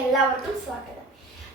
എല്ലാവർക്കും സ്വാഗതം.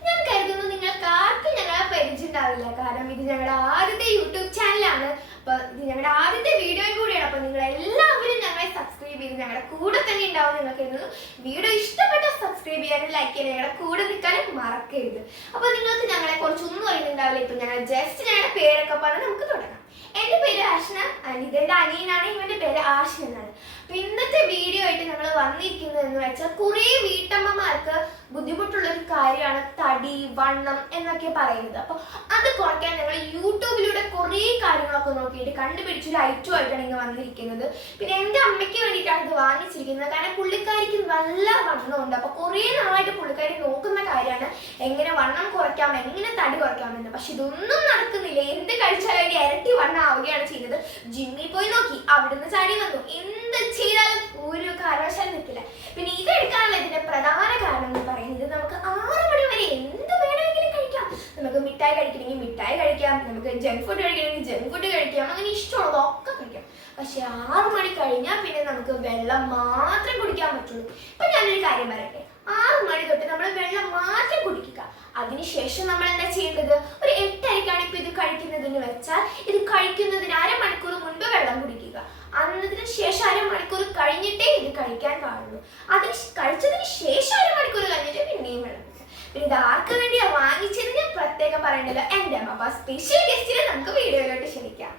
ഞാൻ കരുതുന്നു നിങ്ങൾക്ക് ആർക്കും ഞങ്ങളെ പരിചയമുണ്ടാവില്ല, കാരണം ഇത് ഞങ്ങളുടെ ആദ്യത്തെ യൂട്യൂബ് ചാനലാണ്. അപ്പൊ ഇത് ഞങ്ങളുടെ ആദ്യത്തെ വീഡിയോയും കൂടിയാണ്. അപ്പൊ നിങ്ങൾ എല്ലാവരും ഞങ്ങളെ സബ്സ്ക്രൈബ് ചെയ്ത് ഞങ്ങളുടെ കൂടെ തന്നെ ഉണ്ടാവും. നിങ്ങൾക്ക് കരുതുന്നു വീഡിയോ ഇഷ്ടപ്പെട്ട സബ്സ്ക്രൈബ് ചെയ്യാനും ലൈക്ക് ചെയ്യാനും ഞങ്ങളുടെ കൂടെ നിൽക്കാനും മറക്കരുത്. അപ്പൊ നിങ്ങൾക്ക് ഞങ്ങളെ കുറിച്ചൊന്നും അറിയുന്നുണ്ടാവില്ല. ഇപ്പൊ ഞങ്ങൾ ജസ്റ്റ് ഞങ്ങളുടെ പേരൊക്കെ പറഞ്ഞ് നമുക്ക് തുടങ്ങാം. എന്റെ പേര് ആഷ്ന, ഇതെന്റെ അനിയനാണ്, ഇവന്റെ പേര് ആഷിൻ എന്നാണ്. അപ്പൊ ഇന്നത്തെ വീഡിയോ ആയിട്ട് ഞങ്ങൾ വന്നിരിക്കുന്നത് എന്ന് വെച്ചാൽ കുറെ വീട്ടമ്മമാർക്ക് ബുദ്ധിമുട്ടുള്ള ഒരു കാര്യമാണ് തടി, വണ്ണം എന്നൊക്കെ പറയുന്നത്. അപ്പൊ അത് കുറയ്ക്കാൻ ഞങ്ങൾ യൂട്യൂബിലൂടെ കുറെ കാര്യങ്ങളൊക്കെ നോക്കിയിട്ട് കണ്ടുപിടിച്ചൊരു ഐറ്റം ആയിട്ടാണ് ഇങ്ങനെ വന്നിരിക്കുന്നത്. പിന്നെ എന്റെ അമ്മയ്ക്ക് വേണ്ടിയിട്ടാണ് ഇത് വാങ്ങിച്ചിരിക്കുന്നത്, കാരണം പുള്ളിക്കാരിക്ക് നല്ല വണ്ണമുണ്ട്. അപ്പൊ കുറെ നാളായിട്ട് പുള്ളിക്കാരി നോക്കുന്ന കാര്യമാണ് എങ്ങനെ വണ്ണം കുറയ്ക്കാം, എങ്ങനെ തടി കുറയ്ക്കാമെന്ന്. പക്ഷെ ഇതൊന്നും നടക്കുന്നില്ല. എന്ത് കഴിച്ചാലും അതിന്റെ ഇരട്ടി വണ്ണം ആവുകയാണ് ചെയ്യുന്നത്. ജിമ്മിൽ പോയി നോക്കി, അവിടുന്ന് ചാടി വന്നു, എന്ത് ചെയ്താലും ഒരു കാരണവശാലും നിൽക്കില്ല. പിന്നെ ഇത് എടുക്കാനുള്ള ഇതിന്റെ പ്രധാന കാരണം എന്ന് പറയുന്നത്, നമുക്ക് 6 മണി വരെ എന്ത് വേണമെങ്കിലും കഴിക്കാം. നമുക്ക് മിഠായി കഴിക്കണമെങ്കിൽ മിഠായി കഴിക്കാം, നമുക്ക് ജങ്ക് ഫുഡ് കഴിക്കണമെങ്കിൽ ജങ്ക് ഫുഡ് കഴിക്കാം, അങ്ങനെ ഇഷ്ടമുള്ളതൊക്കെ കഴിക്കാം. പക്ഷെ 6 മണി കഴിഞ്ഞാൽ പിന്നെ നമുക്ക് വെള്ളം മാത്രം കുടിക്കാൻ പറ്റുള്ളൂ. ഇപ്പൊ ഞാനൊരു കാര്യം പറയട്ടെ, 6 മണി തൊട്ട് നമ്മൾ വെള്ളം മാത്രം കുടിക്കുക. അതിനുശേഷം നമ്മൾ എന്താ ചെയ്യേണ്ടത്? ഒരു 8:30ക്കാണ് ഇപ്പൊ ഇത് കഴിക്കുന്നതെന്ന് വെച്ചാൽ ഇത് കഴിക്കുന്നതിന് അരമണിക്കൂർ മുൻപ് വെള്ളം കുടിക്കുക. അന്നതിന് ശേഷം അരമണിക്കൂർ കഴിഞ്ഞിട്ടേ ഇത് കഴിക്കാൻ പാടുള്ളൂ. അതിന് കഴിച്ചതിന് ശേഷം അരമണിക്കൂർ കഴിഞ്ഞിട്ട് പിന്നെയും വെള്ളം കുടിക്കുക. പിന്നെ ഇത് ആർക്ക് വേണ്ടിയാ വാങ്ങിച്ചത് ഞാൻ പ്രത്യേകം പറയണ്ടല്ലോ, എന്റെ അമ്മ. അപ്പൊ സ്പെഷ്യൽ ഗസ്റ്റിനെ നമുക്ക് വീഡിയോയിലോട്ട് ക്ഷണിക്കാം.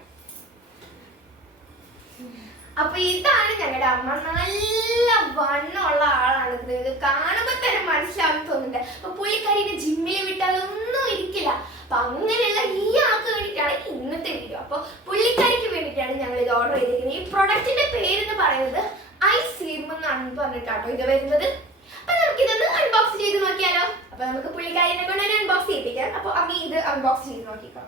അപ്പൊ ഇതാണ് ഞങ്ങളുടെ അമ്മ. നല്ല വണ്ണമുള്ള ആളാണ്. ഇത് കാണുമ്പോ തന്നെ മനസ്സിലാവും തോന്നുന്നുണ്ട്. അപ്പൊ പുള്ളിക്കാരിനെ ജിമ്മിൽ വിട്ടാൽ ഒന്നും ഇരിക്കില്ല. അപ്പൊ അങ്ങനെയുള്ള ഈ ആൾക്ക് വേണ്ടിയിട്ടാണ് ഇന്നത്തെ വീഡിയോ. അപ്പൊ പുള്ളിക്കാരിക്ക് വേണ്ടിയിട്ടാണ് ഞങ്ങൾ ഇത് ഓർഡർ ചെയ്തിരിക്കുന്നത്. ഈ പ്രൊഡക്റ്റിന്റെ പേരെന്ന് പറയുന്നത് ഐസ് സ്ലിം എന്നാണ് പറഞ്ഞിട്ടാട്ടോ ഇത് വരുന്നത്. അപ്പൊ നമുക്ക് ഇതൊന്ന് അൺബോക്സ് ചെയ്ത് നോക്കിയാലോ. അപ്പൊ നമുക്ക് പുള്ളിക്കാരിനെ കൊണ്ട് തന്നെ അൺബോക്സ് ചെയ്യിപ്പിക്കാം. അപ്പൊ അമ്മ ഇത് അൺബോക്സ് ചെയ്ത് നോക്കിക്കോ.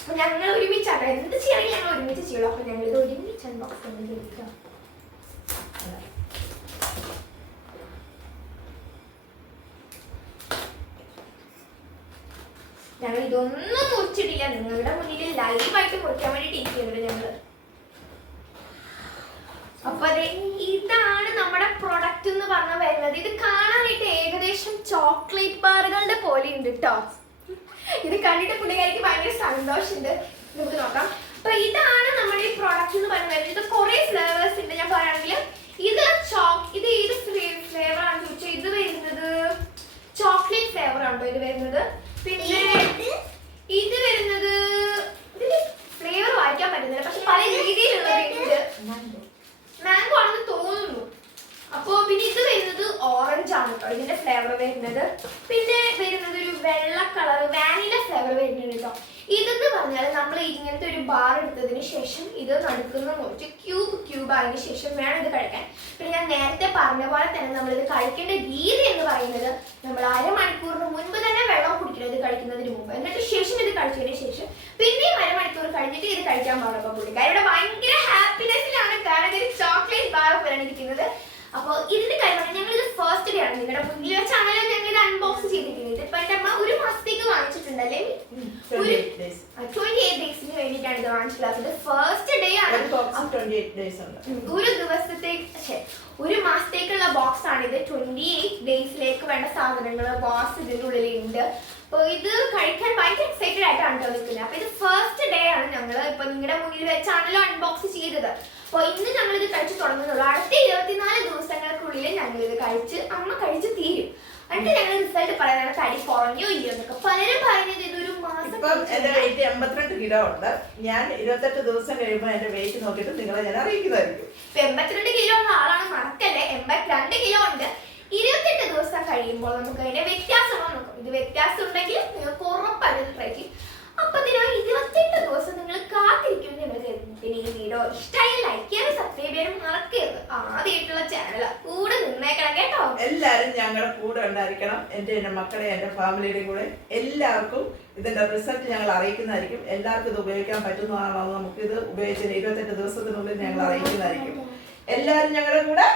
അപ്പൊ ഞങ്ങൾ ഒരുമിച്ചാട്ടോ എന്ത് ചെയ്യണമെങ്കിൽ ഞങ്ങൾ ഒരുമിച്ച് ചെയ്യുള്ളൂ. അപ്പൊ ഞങ്ങൾ ഇത് ഒരുമിച്ച് അൺബോക്സ് ചെയ്തിരിക്കാം. ഞങ്ങൾ ഇതൊന്നും മുറിച്ചിട്ടില്ല, നിങ്ങളുടെ മുന്നിൽ ലൈവായിട്ട് മുറിക്കാൻ വേണ്ടിട്ട് ഇരിക്കുന്നുണ്ട് ഞങ്ങള്. അപ്പൊ അതെ, ഇതാണ് നമ്മുടെ പ്രൊഡക്റ്റ് എന്ന് പറഞ്ഞ വരുന്നത്. ഇത് കാണാനായിട്ട് ഏകദേശം ചോക്ലേറ്റ് ബാറുകളുടെ പോലെ ഉണ്ട് കേട്ടോ. ഇത് കണ്ടിട്ട് പുള്ളിക്കാരിക്ക് ഭയങ്കര സന്തോഷമുണ്ട്. നമുക്ക് നോക്കാം. അപ്പൊ ഇതാണ് നമ്മുടെ ഈ പ്രോഡക്റ്റ് എന്ന് പറയുന്നത്. ഇത് കുറെ ഫ്ലേവേഴ്സ് ഉണ്ട്. ഞാൻ പറയുകയാണെങ്കിൽ ഇത് ഏത് ഫ്ലേവർ ആണെന്ന് ചോദിച്ചാൽ ഇത് വരുന്നത് ചോക്ലേറ്റ് ഫ്ലേവർ ആണോ ഇത് വരുന്നത്. പിന്നെ ഇത് വരുന്നത്, ഇതിന് ഫ്ലേവർ വായിക്കാൻ പറ്റുന്നില്ല, പക്ഷെ പല രീതിയിലുള്ളത് മാംഗോ ആണെന്ന് തോന്നുന്നു. അപ്പോ പിന്നെ ഇത് വരുന്നത് ഓറഞ്ച് ആണ് കേട്ടോ ഇതിന്റെ ഫ്ലേവർ വരുന്നത്. പിന്നെ വരുന്നത് ഒരു വെള്ള കളർ വാനില ഫ്ലേവർ വരുന്നുണ്ട് കേട്ടോ. ഇതെന്ന് പറഞ്ഞാൽ നമ്മൾ ഇങ്ങനത്തെ ഒരു ബാർ എടുത്തതിന് ശേഷം ഇത് നടുക്കുന്ന മുറിച്ച് ക്യൂബ് ആയതിനു ശേഷം വേണം ഇത് കഴിക്കാൻ. പിന്നെ ഞാൻ നേരത്തെ പറഞ്ഞ പോലെ തന്നെ നമ്മൾ ഇത് കഴിക്കേണ്ട രീതി എന്ന് പറയുന്നത്, നമ്മൾ അരമണിക്കൂറിന് മുൻപ് തന്നെ വെള്ളം കുടിക്കണം ഇത് കഴിക്കുന്നതിന് മുമ്പ്. എന്നിട്ട് ശേഷം ഇത് കഴിച്ചതിന് ശേഷം പിന്നെയും അരമണിക്കൂർ കഴിഞ്ഞിട്ട് ഇത് കഴിക്കാൻ പാടുള്ളൂ. പുള്ളിക്കാരുടെ ഭയങ്കര ഹാപ്പിനെസ്സിലാണ്, കാരണം ഇത് ചോക്ലേറ്റ് ബാർ പോലെയാണ് ഇരിക്കുന്നത്. അപ്പോൾ ഇതിന്റെ കാര്യം ഞങ്ങൾ ഇത് ഫസ്റ്റ് ഡേ ആണ് നിങ്ങളുടെ മുന്നിൽ വെച്ചാണല്ലോ ഞങ്ങൾ ഇത് അൺബോക്സ് ചെയ്തിരിക്കുന്നത്. ഇപ്പൊ എന്റെ അമ്മ ഒരു മാസത്തേക്ക് വാങ്ങിച്ചിട്ടുണ്ടല്ലേ, 28 ഡേയ്സിന് വേണ്ടിയിട്ടാണ് ഇത് വാങ്ങിച്ചിട്ടുള്ളത്. ഫസ്റ്റ് ഡേ ആണ്, ഒരു മാസത്തേക്കുള്ള ബോക്സ് ആണ് ഇത്. 28 ഡേയ്സിലേക്ക് വേണ്ട സാധനങ്ങൾ ബോക്സ് ഇതിന്റെ ഉള്ളിലുണ്ട്. അപ്പൊ ഇത് കഴിക്കാൻ ഭയങ്കര എക്സൈറ്റഡ് ആയിട്ടാണ് കേട്ടോ നിൽക്കുന്നത്. അപ്പൊ ഇത് ഫസ്റ്റ് ഡേ ആണ് ഞങ്ങൾ ഇപ്പൊ നിങ്ങളുടെ മുന്നിൽ വെച്ചാണല്ലോ അൺബോക്സ് ചെയ്തത്. അപ്പൊ ഇന്ന് ഞങ്ങൾ ഇത് കഴിച്ചു തുടങ്ങുന്നുള്ളൂ. അടുത്ത 24 ദിവസങ്ങൾക്കുള്ളിൽ ഞങ്ങൾ ഇത് അമ്മ കഴിച്ച് തീരും. എന്നിട്ട് ഞങ്ങൾ റിസൾട്ട് പറയാനാണ് തടി കുറഞ്ഞോ ഇല്ലയോ എന്നൊക്കെ. പലരും പറയുന്നത് ഇതൊരു മാസം. എന്റെ വെയിറ്റ് 82 കിലോ ഉണ്ട്. ഞാൻ 28 ദിവസം കഴിയുമ്പോൾ എന്റെ വെയിറ്റ് നോക്കിയിട്ട് നിങ്ങളെ ഞാൻ അറിയിക്കുന്നതായിരിക്കും. 82 കിലോ ഉള്ള ആളാണ്, മറക്കല്ലേ. 82 കിലോ ഉണ്ട്. 28 ദിവസം കഴിയുമ്പോൾ നമുക്ക് അതിന്റെ വ്യത്യാസങ്ങൾ നോക്കാം. ഇത് വ്യത്യാസം ഉണ്ടെങ്കിൽ നിങ്ങൾക്ക് ഉറപ്പായിട്ട് ട്രൈ ചെയ്യും. അപ്പൊ 28 ദിവസം നിങ്ങൾ കാത്തിരിക്കും. പിന്നെ ഈ വീഡിയോ ഇഷ്ടമായി ലൈക്ക് ചെയ്യാനും സബ്സ്ക്രൈബ് ചെയ്യാനും മറക്കരുത്. ആദ്യമായിട്ടുള്ള ചാനൽ കൂടെ നിന്നേക്കണം കേട്ടോ. എല്ലാരും ഞങ്ങളുടെ കൂടെ ഉണ്ടായിരിക്കണം. എന്റെ മക്കളെ, എന്റെ ഫാമിലിയുടെ കൂടെ എല്ലാവർക്കും ഇതിന്റെ റിസൾട്ട് ഞങ്ങൾ അറിയിക്കുന്നതായിരിക്കും. എല്ലാവർക്കും ഇത് ഉപയോഗിക്കാൻ പറ്റുന്നതാണോ, നമുക്ക് ഇത് ഉപയോഗിച്ചതിന് 28 ദിവസത്തിനുള്ളിൽ ഞങ്ങൾ അറിയിക്കുന്നതായിരിക്കും. എല്ലാവരും ഞങ്ങളുടെ കൂടെ